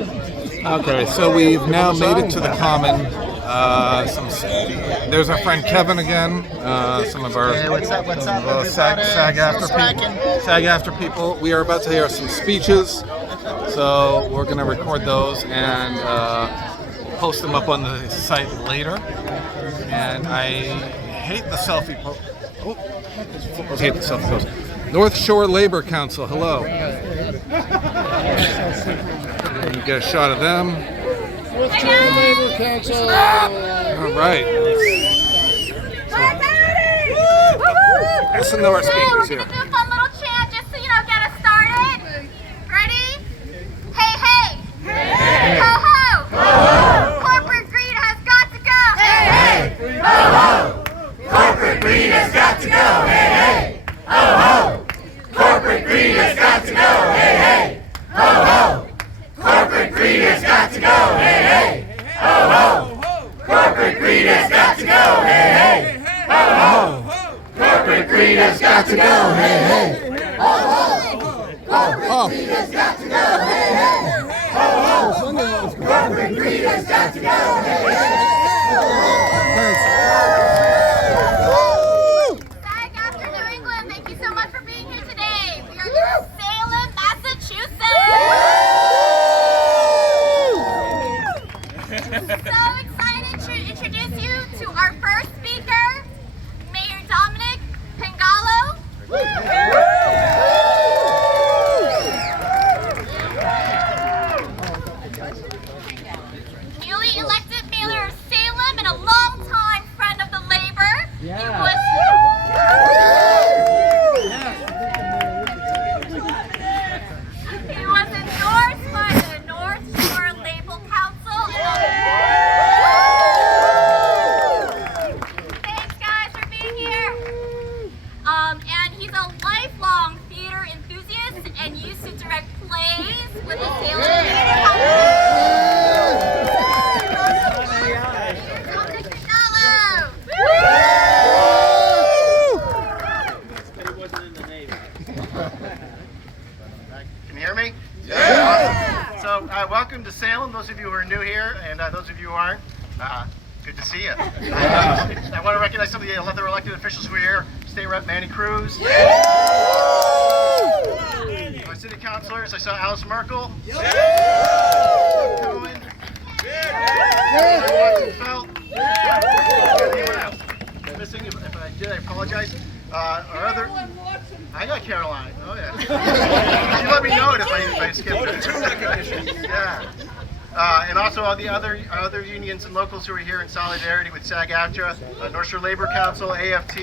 Okay, so we've now made it to the Common. There's our friend Kevin again. Some of our SAG after people. We are about to hear some speeches, so we're going to record those and post them up on the site later. And I hate the selfie post. Oh, I hate the selfie post. North Shore Labor Council, hello. And you get a shot of them. North Shore Labor Council. All right. Listen to our speakers here. We're gonna do a fun little chant just to get us started. Ready? Hey, hey. Hey. Ho, ho. Ho, ho. Corporate greed has got to go. Hey, hey. Ho, ho. Corporate greed has got to go. Hey, hey. Ho, ho. Corporate greed has got to go. Hey, hey. Ho, ho. Corporate greed has got to go. Hey, hey. Ho, ho. Corporate greed has got to go. Hey, hey. Ho, ho. Corporate greed has got to go. Hey, hey. Ho, ho. Corporate greed has got to go. Hey, hey. Ho, ho. Corporate greed has got to go. Hey, hey. SAG AFTRA New England, thank you so much for being here today. We are in Salem, Massachusetts. So excited to introduce you to our first speaker, Mayor Dominic Pangalo. Newly elected mayor of Salem and a longtime friend of the labor. He was endorsed by the North Shore Labor Council. Thanks guys for being here. And he's a lifelong theater enthusiast and used to direct plays with the Salem Theater Company. Can you hear me? Yeah. So welcome to Salem, those of you who are new here, and those of you who aren't, good to see you. I want to recognize some of the other elected officials who are here. State Rep Manny Cruz. My city councilors, I saw Alice Merkel. Cohen. Watson Felt. Anyone else? Missing? If I did, I apologize. Our other. I got Caroline. Oh yeah. You let me know it if I skip it. Yeah. And also all the other unions and locals who are here in solidarity with SAG AFTRA, North Shore Labor Council, AFT.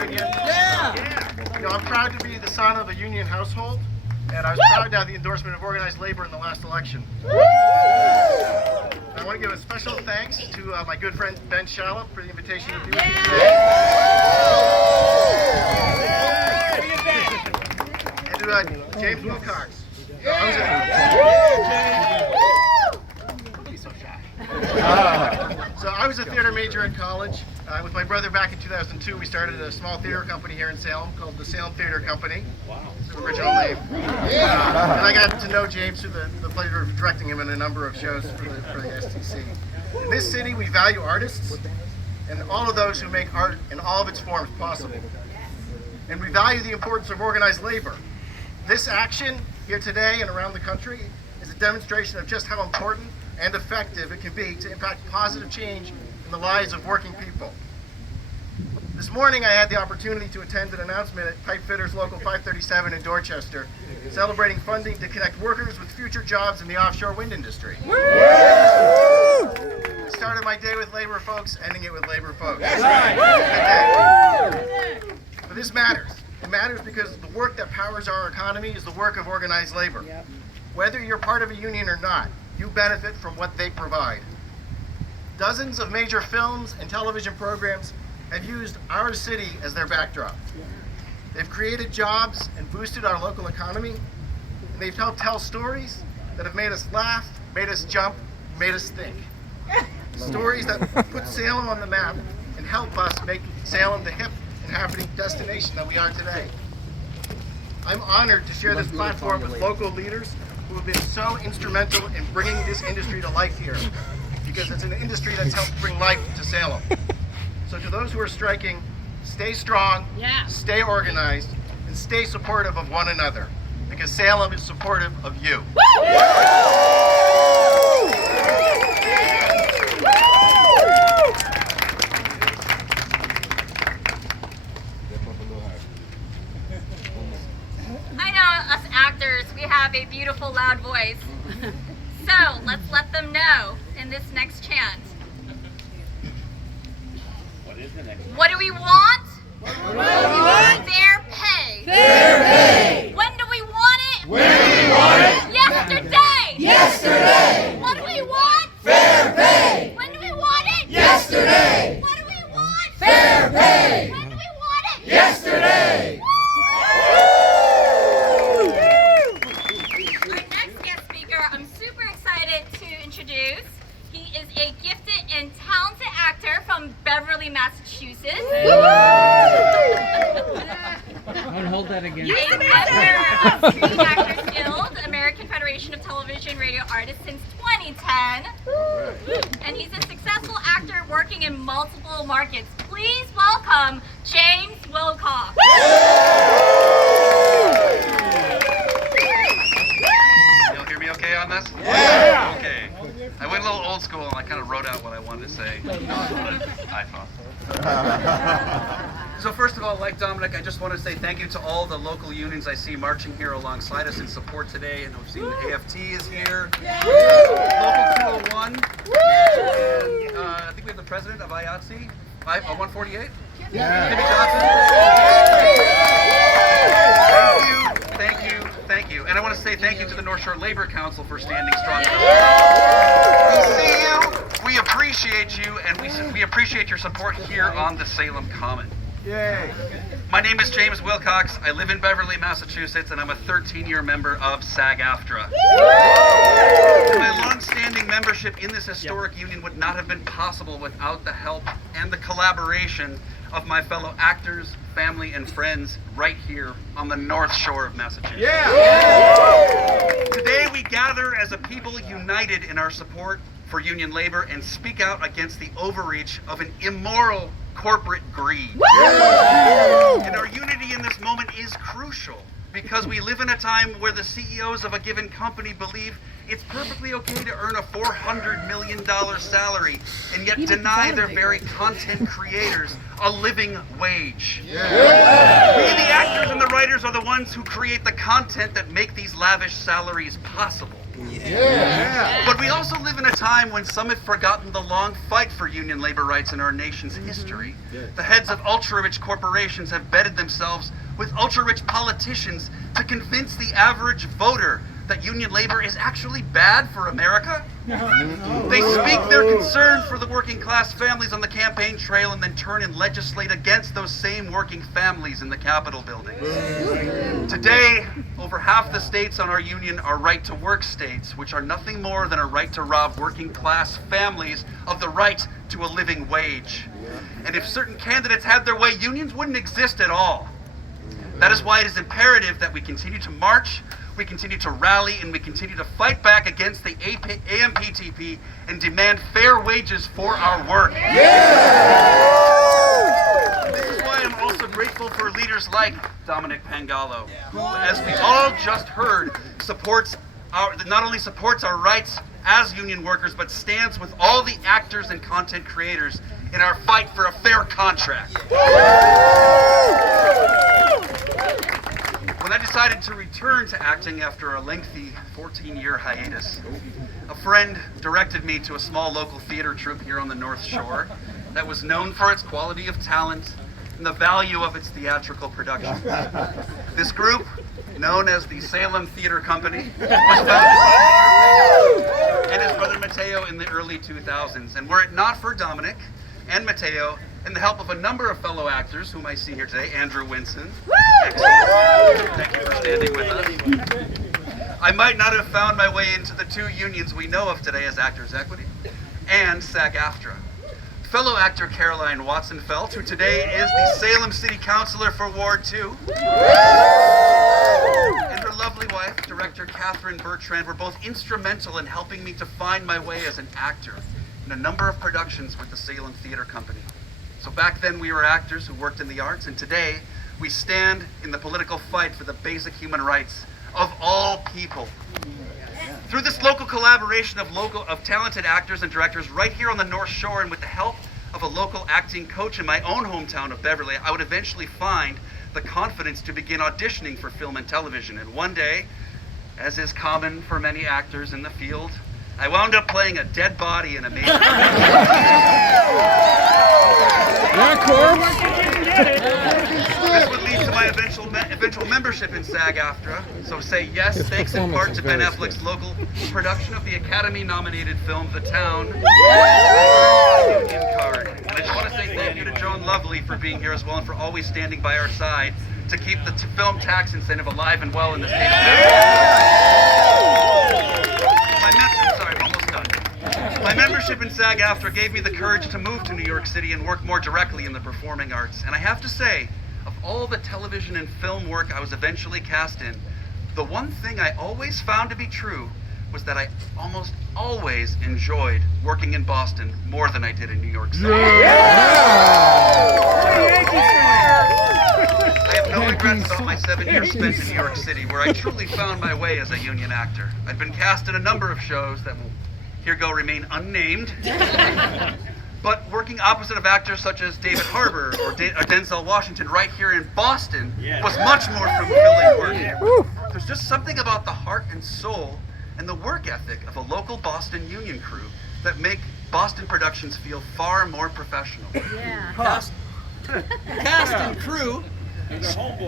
Union. I'm proud to be the son of a union household, and I was proud to have the endorsement of organized labor in the last election. I want to give a special thanks to my good friend Ben Shallop for the invitation to be with you today. And to James Wilcox. Don't be so shy. So I was a theater major in college. With my brother back in 2002, we started a small theater company here in Salem called the Salem Theater Company. Wow. It's the original name. And I got to know James through the pleasure of directing him in a number of shows for the STC. In this city, we value artists and all of those who make art in all of its forms possible. And we value the importance of organized labor. This action here today and around the country is a demonstration of just how important and effective it can be to impact positive change in the lives of working people. This morning I had the opportunity to attend an announcement at Pipe Fitters Local 537 in Dorchester, celebrating funding to connect workers with future jobs in the offshore wind industry. I started my day with labor folks, ending it with labor folks. That's right. Good day. But this matters. It matters because the work that powers our economy is the work of organized labor. Yep. Whether you're part of a union or not, you benefit from what they provide. Dozens of major films and television programs have used our city as their backdrop. They've created jobs and boosted our local economy, and they've helped tell stories that have made us laugh, made us jump, made us think. Stories that put Salem on the map and help us make Salem the hip and happening destination that we are today. I'm honored to share this platform with local leaders who have been so instrumental in bringing this industry to life here, because it's an industry that's helped bring life to Salem. So to those who are striking, stay strong, stay organized, and stay supportive of one another, because Salem is supportive of you. I know us actors, we have a beautiful loud voice. So let's let them know in this next chant. What do we want? Fair pay. Fair pay. When do we want it? When we want it. Yesterday. Yesterday. What do we want? Fair pay. When do we want it? Yesterday. What do we want? Fair pay. When do we want it? Yesterday. Our next guest speaker, I'm super excited to introduce. He is a gifted and talented actor from Beverly, Massachusetts. Don't hold that again. A member of Screen Actors Guild, American Federation of Television and Radio Artists since 2010. And he's a successful actor working in multiple markets. Please welcome James Wilcox. You'll hear me okay on this? Yeah! Okay. I went a little old school and I kind of wrote out what I wanted to say. Not what I thought. So first of all, like Dominic, I just want to say thank you to all the local unions I see marching here alongside us in support today. And we've seen AFT is here, Local 201, and I think we have the president of IATSE, 148, Timmy Johnson. Thank you. And I want to say thank you to the North Shore Labor Council for standing strong. We see you, we appreciate you, and we appreciate your support here on the Salem Common. Yay. My name is James Wilcox. I live in Beverly, Massachusetts, and I'm a 13-year member of SAG-AFTRA. My long-standing membership in this historic union would not have been possible without the help and the collaboration of my fellow actors, family, and friends right here on the North Shore of Massachusetts. Today we gather as a people united in our support for union labor and speak out against the overreach of an immoral corporate greed. And our unity in this moment is crucial because we live in a time where the CEOs of a given company believe it's perfectly okay to earn a $400 million salary and yet deny their very content creators a living wage. We, the actors and the writers, are the ones who create the content that make these lavish salaries possible. But we also live in a time when some have forgotten the long fight for union labor rights in our nation's history. The heads of ultra-rich corporations have bedded themselves with ultra-rich politicians to convince the average voter that union labor is actually bad for America. They speak their concern for the working class families on the campaign trail and then turn and legislate against those same working families in the Capitol buildings. Today, over half the states on our union are right-to-work states, which are nothing more than a right to rob working class families of the right to a living wage. And if certain candidates had their way, unions wouldn't exist at all. That is why it is imperative that we continue to march, we continue to rally, and we continue to fight back against the AMPTP and demand fair wages for our work. This is why I'm also grateful for leaders like Dominic Pangallo, who, as we all just heard, not only supports our rights as union workers, but stands with all the actors and content creators in our fight for a fair contract. When I decided to return to acting after a lengthy 14-year hiatus, a friend directed me to a small local theater troupe here on the North Shore that was known for its quality of talent and the value of its theatrical production. This group, known as the Salem Theater Company, was founded by Dominic and his brother Mateo in the early 2000s. And were it not for Dominic and Mateo and the help of a number of fellow actors whom I see here today, Andrew Winson, excellent, thank you for standing with us, I might not have found my way into the two unions we know of today as Actors Equity and SAG-AFTRA. Fellow actor Caroline Watson-Felt, who today is the Salem City Councilor for Ward 2, and her lovely wife, director Catherine Bertrand, were both instrumental in helping me to find my way as an actor in a number of productions with the Salem Theater Company. So back then we were actors who worked in the arts, and today we stand in the political fight for the basic human rights of all people. Through this local collaboration of talented actors and directors right here on the North Shore, and with the help of a local acting coach in my own hometown of Beverly, I would eventually find the confidence to begin auditioning for film and television. And one day, as is common for many actors in the field, I wound up playing a dead body in a major This would lead to my eventual membership in SAG-AFTRA. So say yes, thanks in part to Ben Affleck's local production of the Academy-nominated film The Town. Union Card. And I just want to say thank you to Joan Lovely for being here as well, and for always standing by our side to keep the film tax incentive alive and well in the state of Sorry, I'm almost done. My membership in SAG-AFTRA gave me the courage to move to New York City and work more directly in the performing arts. And I have to say, of all the television and film work I was eventually cast in, the one thing I always found to be true was that I almost always enjoyed working in Boston more than I did in New York City. I have no regrets about my 7 years spent in New York City, where I truly found my way as a union actor. I've been cast in a number of shows that will remain unnamed, but working opposite of actors such as David Harbour or Denzel Washington right here in Boston was much more fulfilling work. There's just something about the heart and soul and the work ethic of a local Boston union crew that make Boston productions feel far more professional. Cast and crew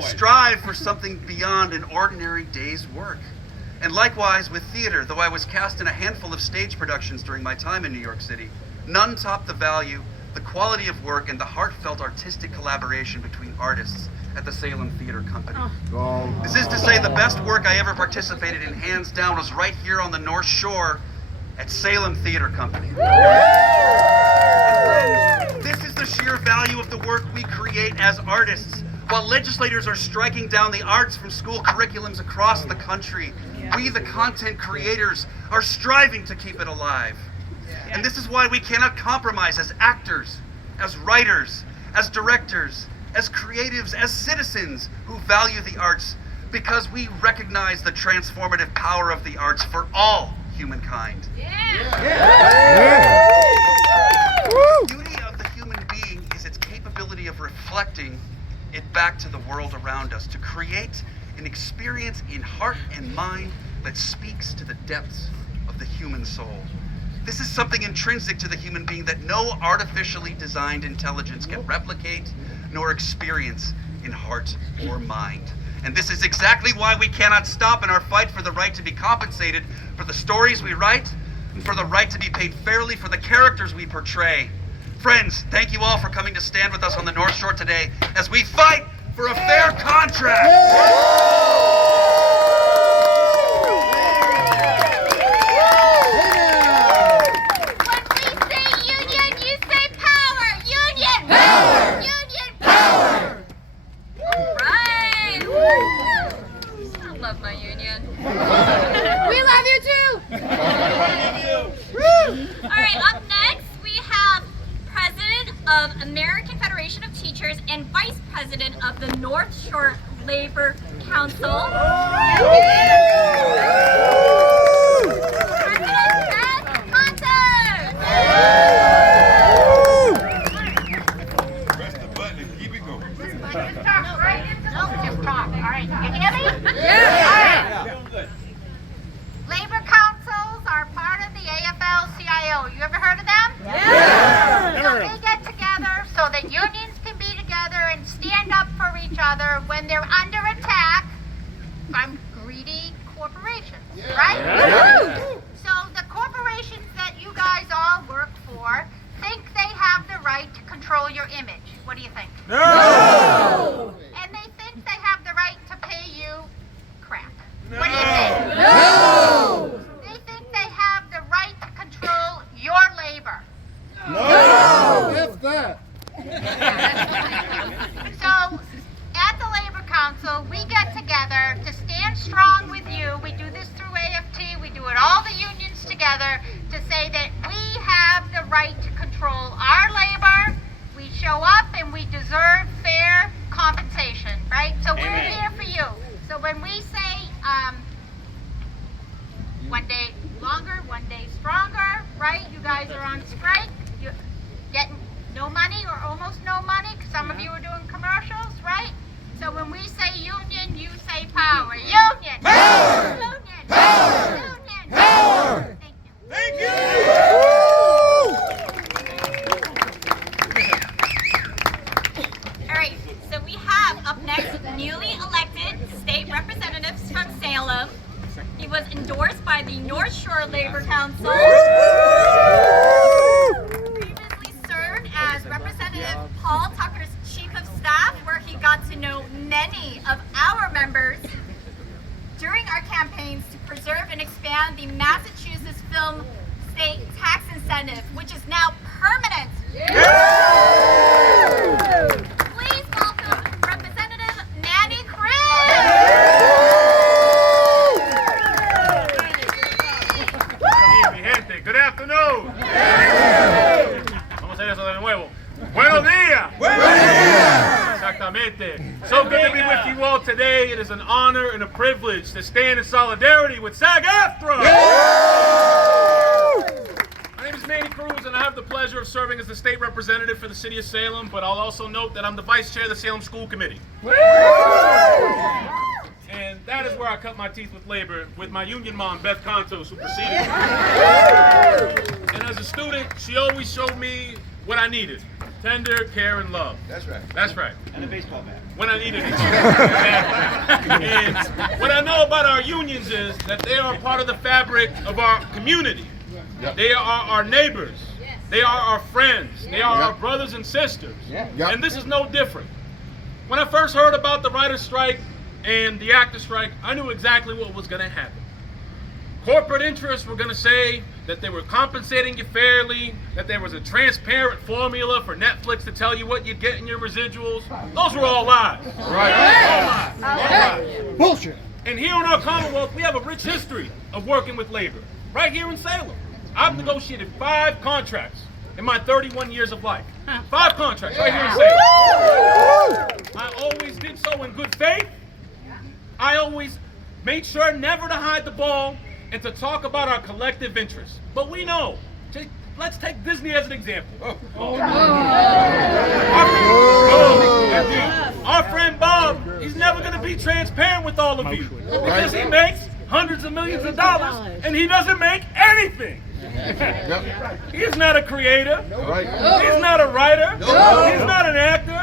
strive for something beyond an ordinary day's work. And likewise with theater, though I was cast in a handful of stage productions during my time in New York City, none topped the value, the quality of work, and the heartfelt artistic collaboration between artists at the Salem Theater Company. This is to say, the best work I ever participated in, hands down, was right here on the North Shore at Salem Theater Company. This is the sheer value of the work we create as artists. While legislators are striking down the arts from school curriculums across the country, we, the content creators, are striving to keep it alive. And this is why we cannot compromise as actors, as writers, as directors, as creatives, as citizens who value the arts, because we recognize the transformative power of the arts for all humankind. The beauty of the human being is its capability of reflecting it back to the world around us, to create an experience in heart and mind that speaks to the depths of the human soul. This is something intrinsic to the human being that no artificially designed intelligence can replicate nor experience in heart or mind. And this is exactly why we cannot stop in our fight for the right to be compensated for the stories we write, and for the right to be paid fairly for the characters we portray. Friends, thank you all for coming to stand with us on the North Shore today as we fight for a fair contract. When we say union, you say power. Union. Power. Union. Power. Right. I love my union. We love you too. All right, up next we have President of American Federation of Teachers and Vice President of the North Shore Labor Council. President Beth Montes. Press the button and keep it going. Just talk right into the just talk. All right, you hear me? Labor councils are part of the AFL-CIO. You ever heard of them? So they get together so that unions can be together and stand up for each other when they're under attack from greedy one day longer, one day stronger, right? You guys are on strike. You getting no money or almost no money. Some of you are doing commercials, right? So when we say union, you say power. Union! Power! Union! Power! Union! Power! Thank you. Thank you! All right, so we have up next newly elected state representatives from Salem. He was endorsed by the North Shore Labor Council. Previously served as Representative Paul Tucker's Chief of Staff, where he got to know many of our members during our campaigns to preserve and expand the Massachusetts Film State Tax Incentive, which is now permanent. Please welcome Representative Manny Cruz. Mi gente, good afternoon. Vamos a hacer eso de nuevo. Buenos días. Exactamente. So good to be with you all today. It is an honor and a privilege to stand in solidarity with SAG AFTRA. My name is Manny Cruz, and I have the pleasure of serving as the state representative for the city of Salem, but I'll also note that I'm the vice chair of the Salem School Committee. And that is where I cut my teeth with labor, with my union mom, Beth Contos, who preceded me. And as a student, she always showed me what I needed: tender care and love. That's right. That's right. And a baseball bat. When I needed it. And what I know about our unions is that they are part of the fabric of our community. Yep. They are our neighbors. They are our friends. They are our brothers and sisters. Yep. And this is no different. When I first heard about the writer's strike and the actor's strike, I knew exactly what was going to happen. Corporate interests were going to say that they were compensating you fairly, that there was a transparent formula for Netflix to tell you what you get in your residuals. Those were all lies. Right. All lies. Bullshit. And here in our Commonwealth, we have a rich history of working with labor. Right here in Salem. I've negotiated 5 contracts in my 31 years of life. 5 contracts right here in Salem. I always did so in good faith. I always made sure never to hide the ball and to talk about our collective interests. But we know, let's take Disney as an example. Our friend Bob, he's never going to be transparent with all of you because he makes hundreds of millions of dollars and he doesn't make anything. He is not a creator. Right. He's not a writer. He's not an actor.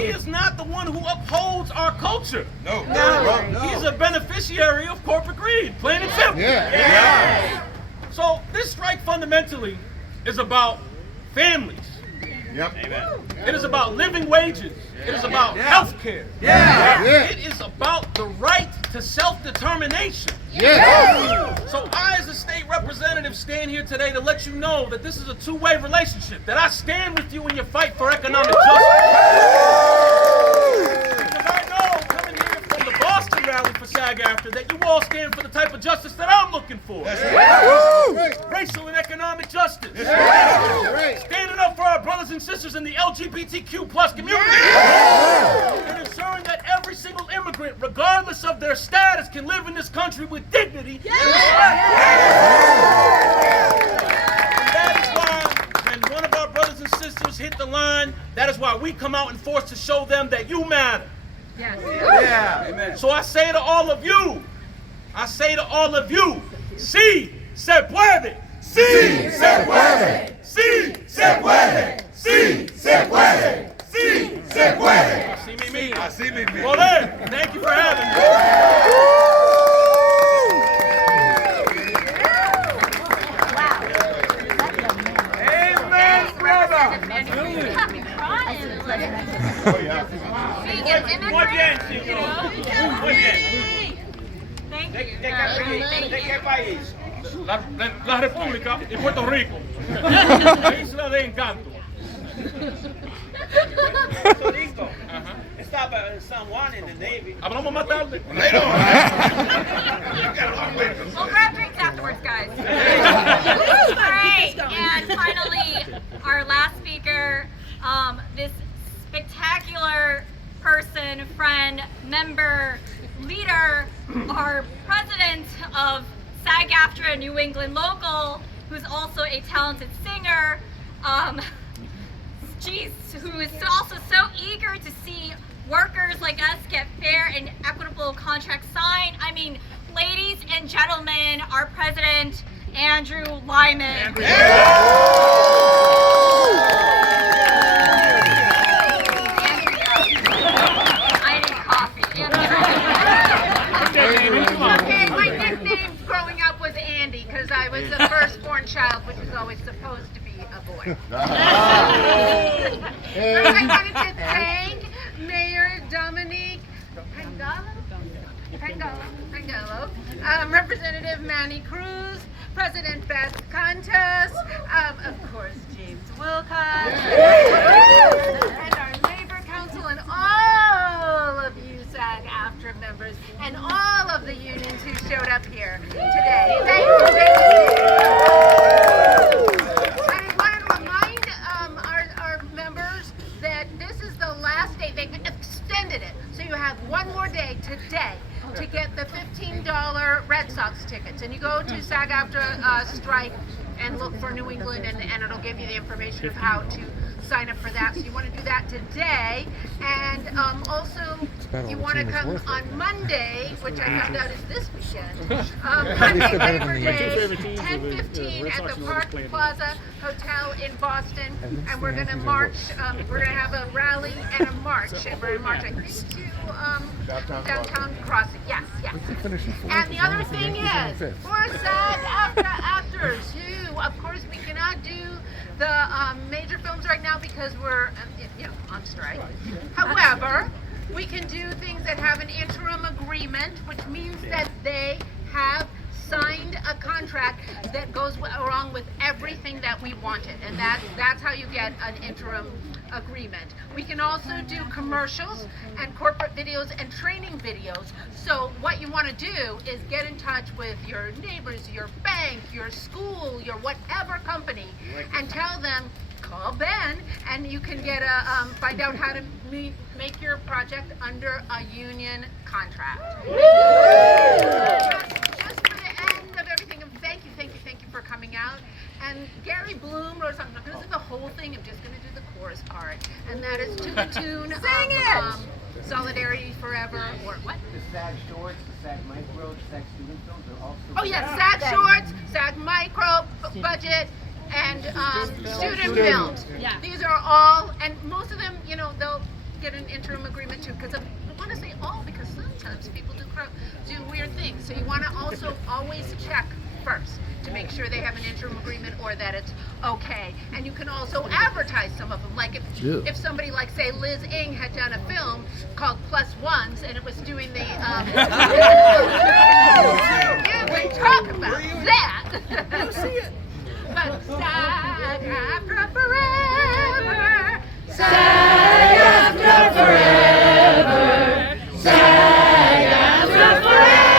He is not the one who upholds our culture. He's a beneficiary of corporate greed, plain and simple. So this strike fundamentally is about families. Yep. It is about living wages. It is about health care. It is about the right to self-determination. So I, as a state representative, stand here today to let you know that this is a two-way relationship, that I stand with you in your fight for economic justice. Because I know, coming here from the Boston rally for SAG AFTRA, that you all stand for the type of justice that I'm looking for. Racial and economic justice. Standing up for our brothers and sisters in the LGBTQ+ community. And ensuring that every single immigrant, regardless of their status, can live in this country with dignity. And that is why, when one of our brothers and sisters hit the line, that is why we come out in force to show them that you matter. So I say to all of you, sí se puede. Sí se puede. Sí se puede. Sí se puede. Sí se puede. Así me. Well then, thank you for having me. Amen, brother. Muy bien, chicos. Muy bien. Thank you. ¿De qué país? La República y Puerto Rico. La isla de encanto. Stop at San Juan in the Navy. Hablamos más tarde. We'll grab drinks afterwards, guys. Great. And finally, our last speaker, this spectacular person, friend, member, leader, our president of SAG SAG-AFTRA New England local, who's also a talented singer, who is also so eager to see workers like us get fair and equitable contracts signed. I mean, ladies and gentlemen, our president, Andrew Lyman. I need coffee. Okay, my nickname growing up was Andy because I was the firstborn child, which was always supposed to be a boy. So I wanted to thank Mayor Dominique Pangalo, Representative Manny Cruz, President Beth Contes, of course James Wilcox, and our Labor Council, and all of you SAG-AFTRA members, and all of the unions who showed up here today. Thank you. And I want to remind our members that this is the last day. They've extended it, so you have one more day today to get the $15 Red Sox tickets. And you go to SAG-AFTRA strike and look for New England, and it'll give you the information of how to sign up for that. So you want to do that today. And also, you want to come on Monday, which I found out is this weekend. Monday, Labor Day, 10:15 at the Park Plaza Hotel in Boston. And we're going to march, we're going to have a rally and a march. And we're going to march, I think, to downtown Crossing. Yes. And the other thing is, for SAG-AFTRA actors who, of course, we cannot do the major films right now because we're on strike. However, we can do things that have an interim agreement, which means that they have signed a contract that goes along with everything that we wanted, and that's how you get an interim agreement. We can also do commercials and corporate videos and training videos. So what you want to do is get in touch with your neighbors, your bank, your school, your whatever company, and tell them, call Ben, and you can get find out how to make your project under a union contract. Just for the end of everything, thank you for coming out. And Gary Bloom wrote something. I'm going to do the whole thing. I'm just going to do the chorus part, and that is to the tune of Solidarity Forever, or what? The SAG Shorts, the SAG Micro, the SAG Student Films are also... Oh yes, SAG Shorts, SAG Micro, Budget, and Student Films. Yeah. These are all, and most of them, they'll get an interim agreement too, because I want to say all, because sometimes people do weird things. So you want to also always check first to make sure they have an interim agreement or that it's okay. And you can also advertise some of them. Like if somebody like, say, Liz Ng had done a film called Plus Ones, and it was doing the you can talk about that. You see it. But SAG-AFTRA forever. SAG-AFTRA forever. SAG-AFTRA forever.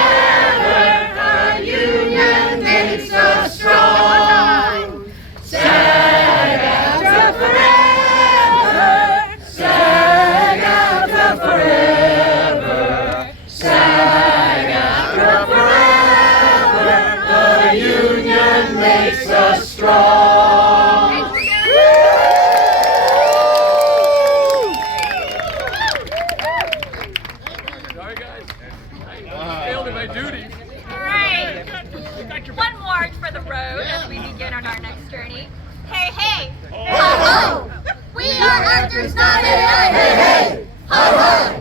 Our union makes us strong. SAG-AFTRA forever. SAG-AFTRA forever. SAG-AFTRA forever. The union makes us strong. Sorry, guys. I failed in my duties. All right. One more for the road as we begin on our next journey. Hey, hey. Ho, ho. We are actors, not AI. Hey, hey. Ho, ho.